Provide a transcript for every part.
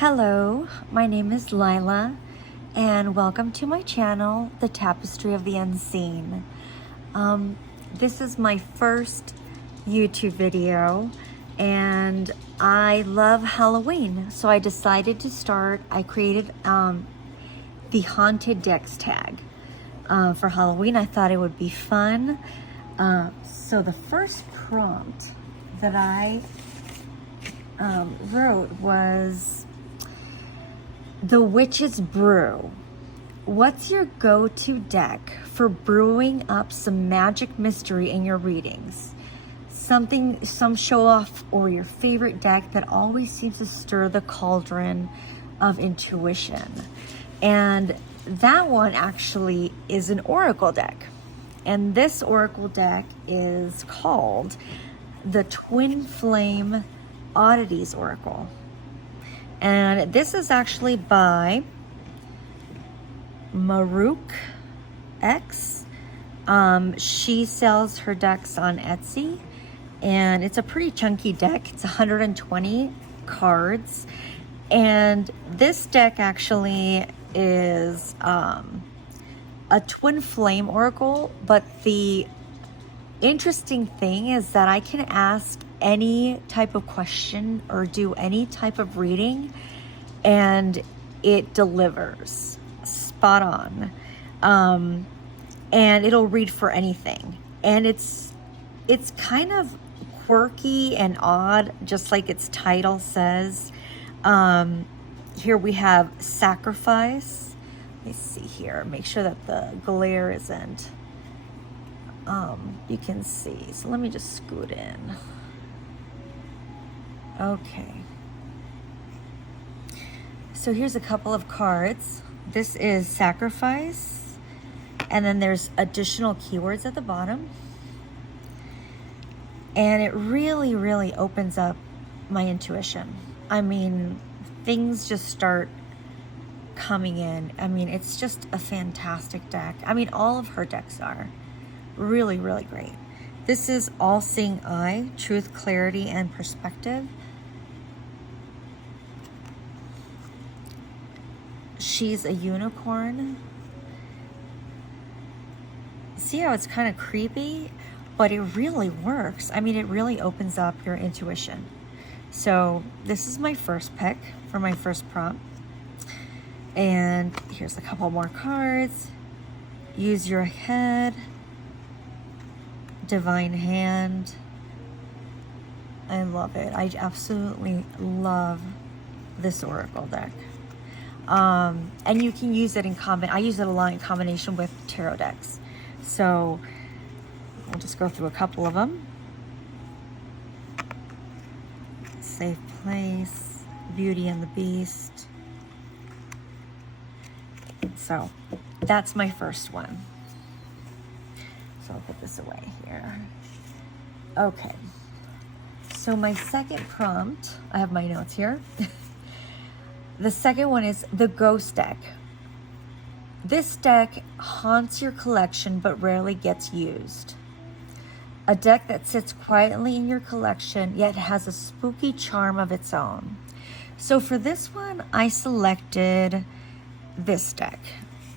Hello, my name is Lila, and welcome to my channel, The Tapestry of the Unseen. This is my first YouTube video, and I love Halloween, so I decided to I created the Haunted Decks tag for Halloween. I thought it would be fun. So the first prompt that I wrote was, the Witch's Brew. What's your go-to deck for brewing up some magic mystery in your readings? Some show off or your favorite deck that always seems to stir the cauldron of intuition. And that one actually is an oracle deck. And this oracle deck is called the Twin Flame Oddities Oracle. And this is actually by Maruk X. She sells her decks on Etsy, and it's a pretty chunky deck. It's 120 cards, and this deck actually is a twin flame oracle, but the interesting thing is that I can ask any type of question or do any type of reading and it delivers spot on. And it'll read for anything, and it's kind of quirky and odd, just like its title says. Here we have sacrifice. Let me see here, make sure that the glare isn't you can see, so let me just scoot in. Okay, so here's a couple of cards. This is sacrifice, and then there's additional keywords at the bottom, and it really opens up my intuition. I mean, things just start coming in. I mean, it's just a fantastic deck. I mean, all of her decks are really great. This is All-Seeing Eye, Truth, Clarity, and Perspective. She's a unicorn. See how it's kind of creepy, but it really works. I mean, it really opens up your intuition. So this is my first pick for my first prompt. And here's a couple more cards. Use your head. Divine Hand. I love it. I absolutely love this oracle deck. And you can use it in I use it a lot in combination with tarot decks. So I'll just go through a couple of them. Safe Place, Beauty and the Beast. So that's my first one. So I'll put this away here. Okay. So my second prompt, I have my notes here. The second one is the Ghost deck. This deck haunts your collection but rarely gets used. A deck that sits quietly in your collection yet has a spooky charm of its own. So for this one, I selected this deck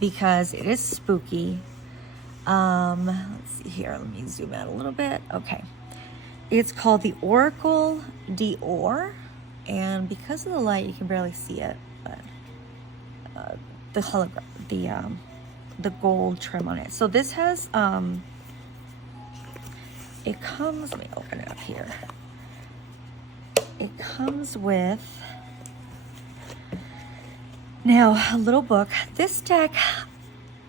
because it is spooky. Let's see here. Let me zoom out a little bit. Okay. It's called the Oracle d'Or, and because of the light, you can barely see it, but the hologram, the gold trim on it. So this has it comes. Let me open it up here. It comes with now a little book. This deck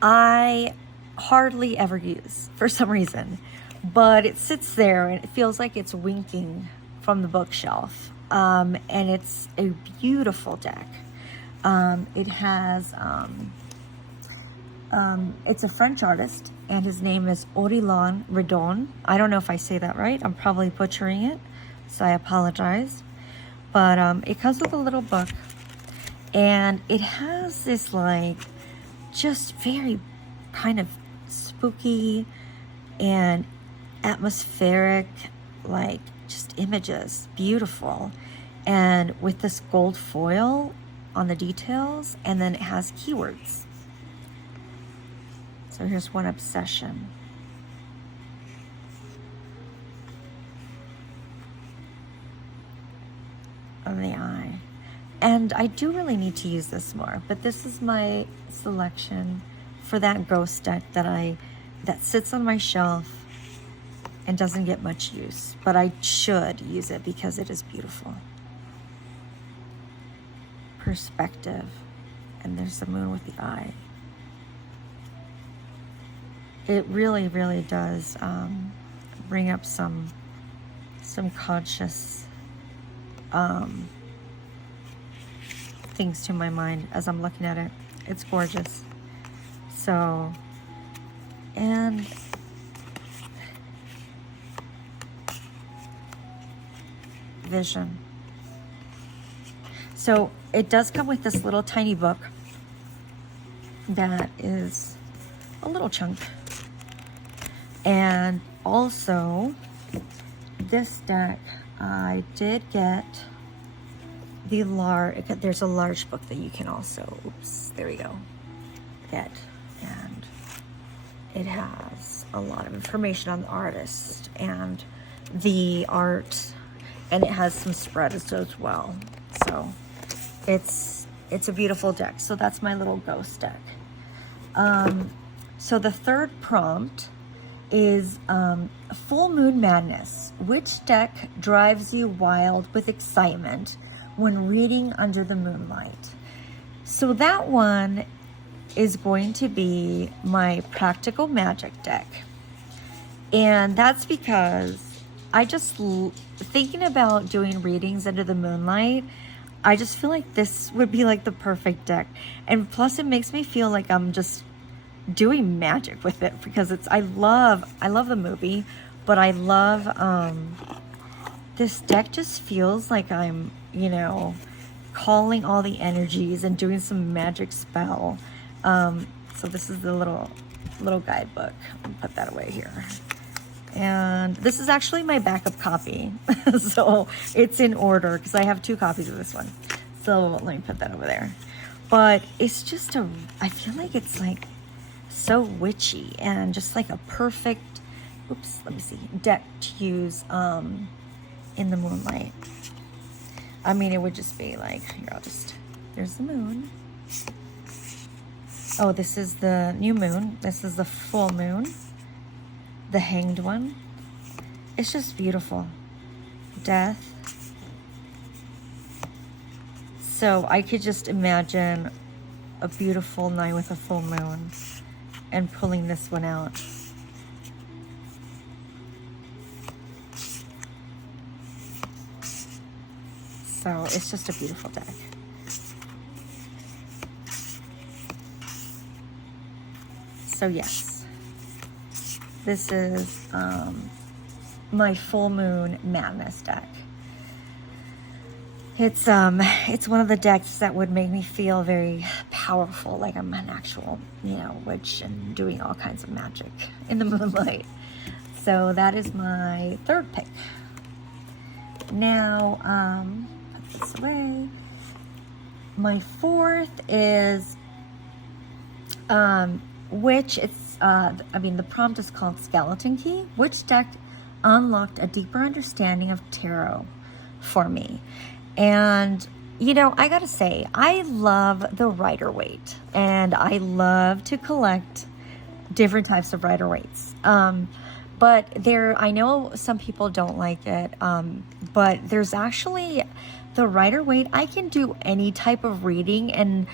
I hardly ever use for some reason, but it sits there and it feels like it's winking from the bookshelf. And it's a beautiful deck. It has it's a French artist, and his name is Odilon Redon. I don't know if I say that right. I'm probably butchering it, so I apologize. But it comes with a little book, and it has this like just very kind of spooky and atmospheric, like just images, beautiful. and with this gold foil on the details, and then it has keywords. So here's one obsession. On the eye. And I do really need to use this more, but this is my selection for that ghost deck that sits on my shelf and doesn't get much use, but I should use it because it is beautiful. Perspective, and there's the moon with the eye. It really, really does bring up some conscious things to my mind as I'm looking at it. It's gorgeous. So, and vision. So it does come with this little tiny book that is a little chunk. And also this deck, I did get there's a large book that you can also, oops, there we go, get. And it has a lot of information on the artist and the art, and it has some spreads as well. So it's a beautiful deck. So that's my little ghost deck. So the third prompt is Full Moon Madness. Which deck drives you wild with excitement when reading under the moonlight? So that one is going to be my Practical Magic deck. And that's because I just, thinking about doing readings under the moonlight, I just feel like this would be like the perfect deck. And plus it makes me feel like I'm just doing magic with it, because I love the movie, but I love this deck. Just feels like I'm, you know, calling all the energies and doing some magic spell. So this is the little guidebook. I'll put that away here. And this is actually my backup copy. So it's in order because I have 2 copies of this one. So let me put that over there. But it's just I feel like it's like so witchy and just like a perfect, oops, let me see, deck to use in the moonlight. I mean, it would just be like, here, there's the moon. Oh, this is the new moon. This is the full moon, the hanged one. It's just beautiful. Death. So I could just imagine a beautiful night with a full moon and pulling this one out. So it's just a beautiful deck. So yes, this is my Full Moon Madness deck. It's one of the decks that would make me feel very powerful, like I'm an actual, you know, witch and doing all kinds of magic in the moonlight. So that is my third pick. Now, put this away. My fourth is, the prompt is called Skeleton Key. Which deck unlocked a deeper understanding of tarot for me? And, you know, I gotta say, I love the Rider-Waite, and I love to collect different types of Rider-Waites. But I know some people don't like it, but there's actually the Rider-Waite. I can do any type of reading, and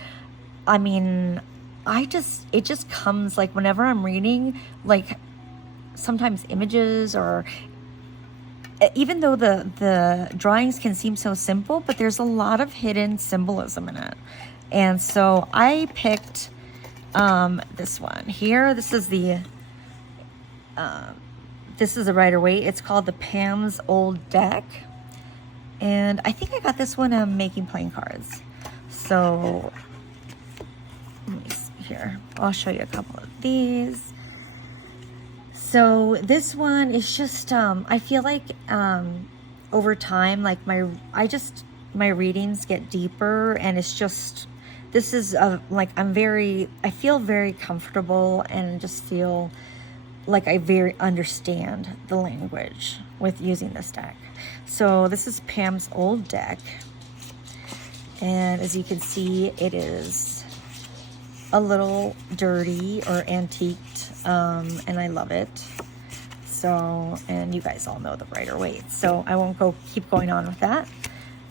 I mean, it just comes like whenever I'm reading, like sometimes images, or even though the drawings can seem so simple, but there's a lot of hidden symbolism in it. And so I picked this one here. This is a Rider-Waite. It's called the Pam's Old Deck. And I think I got this one making playing cards. So let me see here. I'll show you a couple of these. So this one is just, I feel like over time, like my readings get deeper, and it's just, this is like, I feel very comfortable and just feel like I very understand the language with using this deck. So this is Pam's old deck. And as you can see, it is a little dirty or antiqued, and I love it. So, and you guys all know the Rider-Waite, so I won't keep going on with that.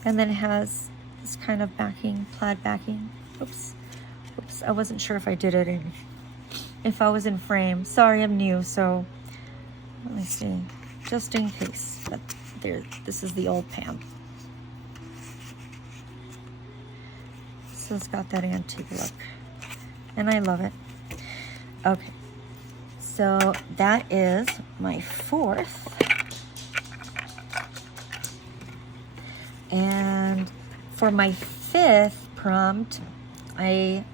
And then it has this kind of backing, plaid backing. Oops, I wasn't sure if I did it if I was in frame. Sorry, I'm new, so let me see, just in case. But there, this is the old Pam. So it's got that antique look, and I love it. Okay, so that is my 4th. And for my 5th prompt, I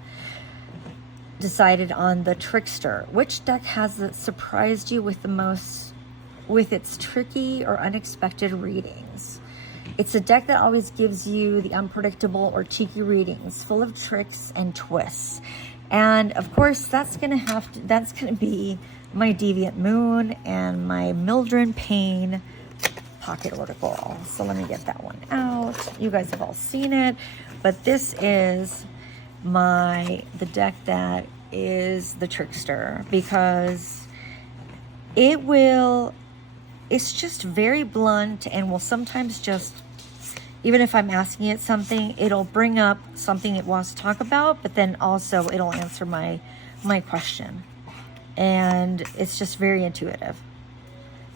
decided on the Trickster. Which deck has surprised you with the most with its tricky or unexpected readings? It's a deck that always gives you the unpredictable or cheeky readings, full of tricks and twists. And of course, that's gonna be my Deviant Moon and my Mildred Payne pocket oracle. So let me get that one out. You guys have all seen it, but this is the deck that is the Trickster, because it's just very blunt and will sometimes just, even if I'm asking it something, it'll bring up something it wants to talk about, but then also it'll answer my question. And it's just very intuitive.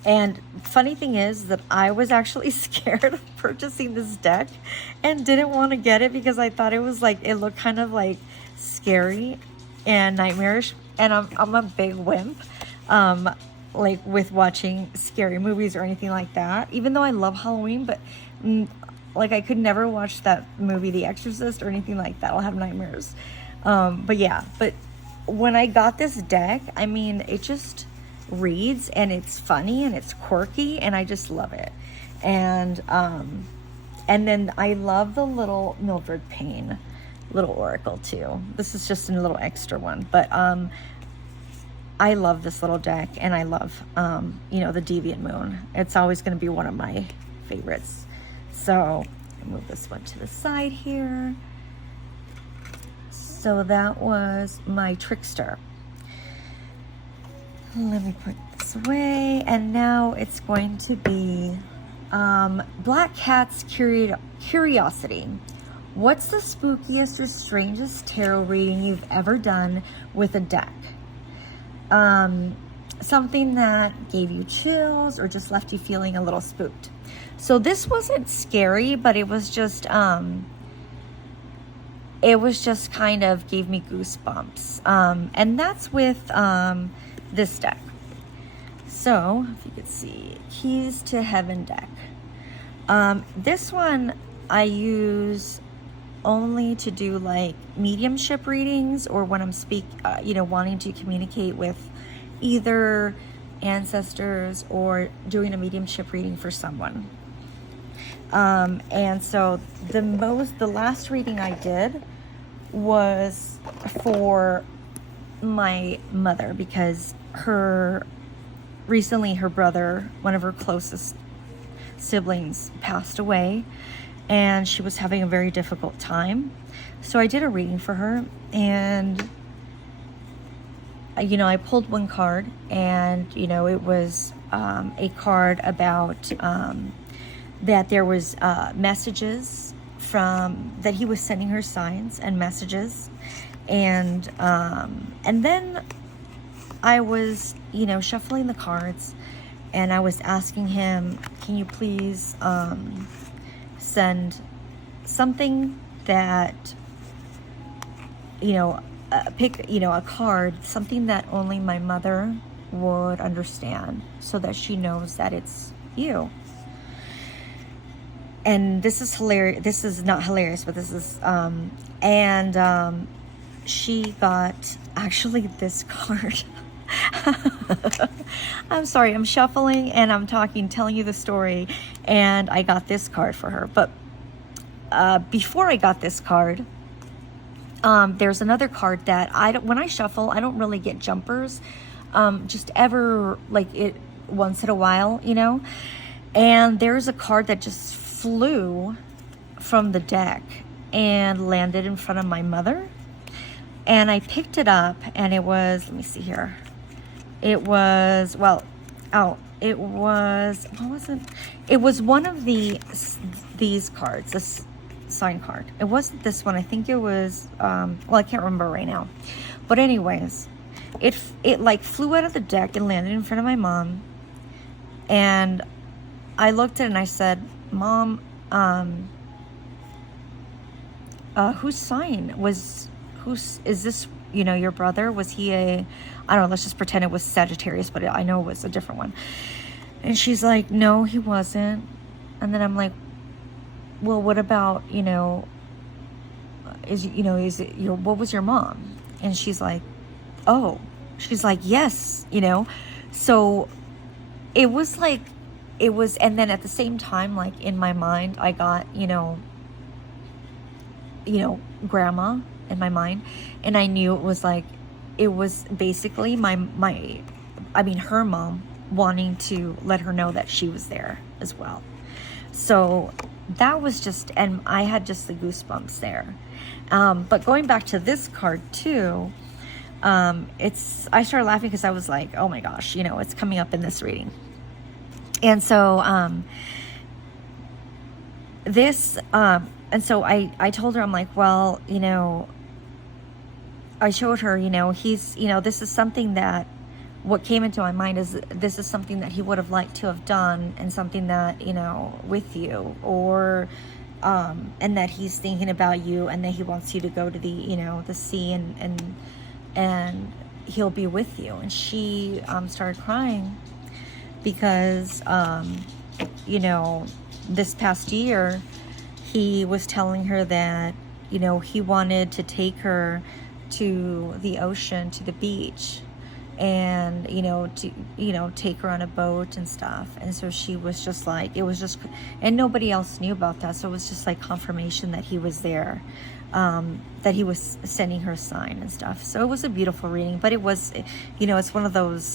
And funny thing is that I was actually scared of purchasing this deck and didn't want to get it because I thought it looked kind of like scary and nightmarish. And I'm a big wimp, like with watching scary movies or anything like that, even though I love Halloween, but like I could never watch that movie, The Exorcist, or anything like that. I'll have nightmares. But yeah, but when I got this deck, I mean, it just reads and it's funny and it's quirky and I just love it. And then I love the little Mildred Payne little oracle too. This is just a little extra one, but I love this little deck, and I love the Deviant Moon. It's always going to be one of my favorites. So I'll move this one to the side here. So that was my Trickster. Let me put this away. And now it's going to be Black Cat's Curiosity. What's the spookiest or strangest tarot reading you've ever done with a deck? Something that gave you chills or just left you feeling a little spooked. So this wasn't scary, but it was just kind of gave me goosebumps. And that's with this deck. So if you could see, Keys to Heaven deck. This one I use only to do like mediumship readings, or when I'm wanting to communicate with either ancestors or doing a mediumship reading for someone. And so the last reading I did was for my mother, because recently her brother, one of her closest siblings, passed away, and she was having a very difficult time. So I did a reading for her, and I pulled one card, and it was a card about that there was messages that he was sending her, signs and messages, and then I was shuffling the cards, and I was asking him, can you please send something that pick a card, something that only my mother would understand, so that she knows that it's you. And this is hilarious. This is not hilarious, but this is she got actually this card. I'm sorry, I'm shuffling and I'm telling you the story, and I got this card for her. But before I got this card, there's another card that when I shuffle, I don't really get jumpers, just ever, like, it once in a while, you know. And there's a card that just flew from the deck and landed in front of my mother. And I picked it up, and it was, let me see here. It was, well, oh, it was, what was it? It was one of these cards, this sign card. It wasn't this one. I think it was, well, I can't remember right now. But anyways, it like flew out of the deck and landed in front of my mom. And I looked at it and I said, Mom, whose sign is this, you know, your brother? Was he I don't know, let's just pretend it was Sagittarius, but I know it was a different one. And she's like, no, he wasn't. And then I'm like, well, what about, you know, is it your, what was your mom? And she's like, oh, she's like, yes, you know. So it was like, and then at the same time, like in my mind, I got, you know, grandma in my mind, and I knew it was like, it was basically her mom wanting to let her know that she was there as well. So that was just, and I had just the goosebumps there. But going back to this card too, I started laughing because I was like, oh my gosh, you know, it's coming up in this reading. And so, and so I told her, I'm like, well, you know, I showed her, you know, he's, you know, this is something that, what came into my mind is this is something that he would have liked to have done, and something that, you know, with you, or, and that he's thinking about you, and that he wants you to go to the, you know, the sea, and he'll be with you. And she, started crying because, you know, this past year, he was telling her that, you know, he wanted to take her to the ocean, to the beach, and, you know, to, you know, take her on a boat and stuff. And so she was just like, it was just, and nobody else knew about that. So it was just like confirmation that he was there, that he was sending her a sign and stuff. So it was a beautiful reading, but it was, you know, it's one of those,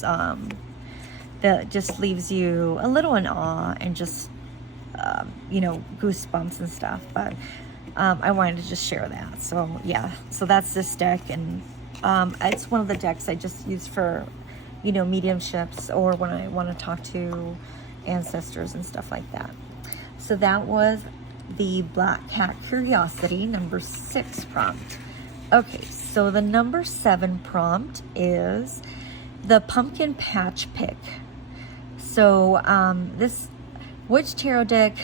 that just leaves you a little in awe and just, you know, goosebumps and stuff. But I wanted to just share that. So yeah, so that's this deck, and it's one of the decks I just use for, you know, mediumships, or when I want to talk to ancestors and stuff like that. So that was the Black Cat Curiosity number 6 prompt. Okay, so the number 7 prompt is the Pumpkin Patch Pick. So which tarot deck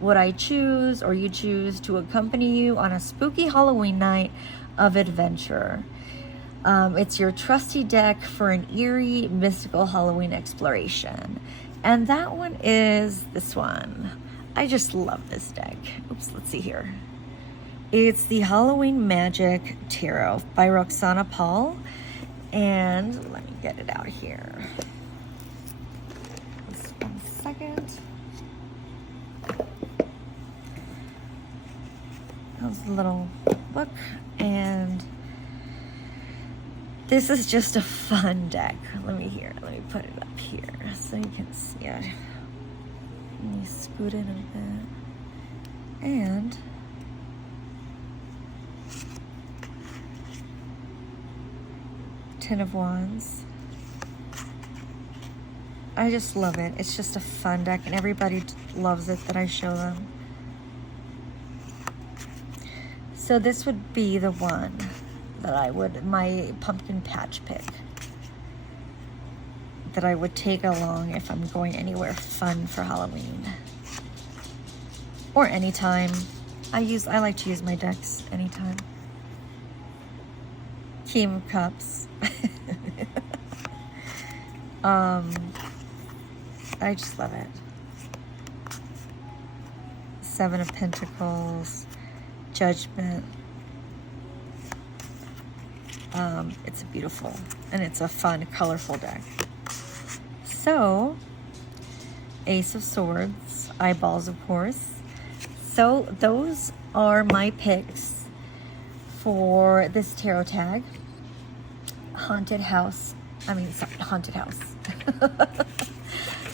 would I choose, or you choose, to accompany you on a spooky Halloween night of adventure? It's your trusty deck for an eerie, mystical Halloween exploration. And that one is this one. I just love this deck. Oops, let's see here. It's the Halloween Magic Tarot by Roxana Paul. And let me get it out here. Just 1 second. That was a little book, and this is just a fun deck. Let me put it up here so you can see it. Let me scoot it a bit. And Ten of Wands. I just love it. It's just a fun deck, and everybody loves it that I show them. So this would be the one that my pumpkin patch pick, that I would take along if I'm going anywhere fun for Halloween. Or anytime. I like to use my decks anytime. King of Cups. I just love it. 7 of Pentacles. Judgment. It's beautiful, and it's a fun, colorful deck. So, Ace of Swords, Eyeballs, of course, so those are my picks for this tarot tag. Haunted house. Sorry, haunted house.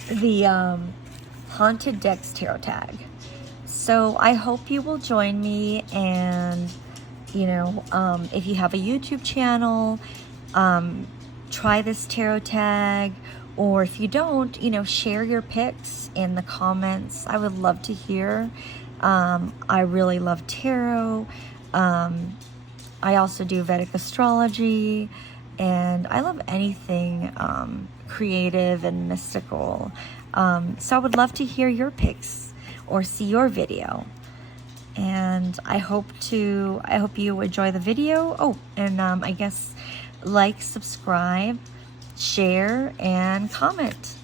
The Haunted Decks tarot tag. So I hope you will join me, and if you have a YouTube channel, try this tarot tag, or if you don't, share your picks in the comments. I would love to hear. I really love tarot. I also do Vedic astrology, and I love anything creative and mystical. So I would love to hear your picks or see your video. And I hope you enjoy the video. Oh, and I guess like, subscribe, share, and comment.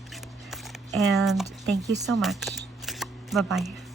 And thank you so much. Bye-bye.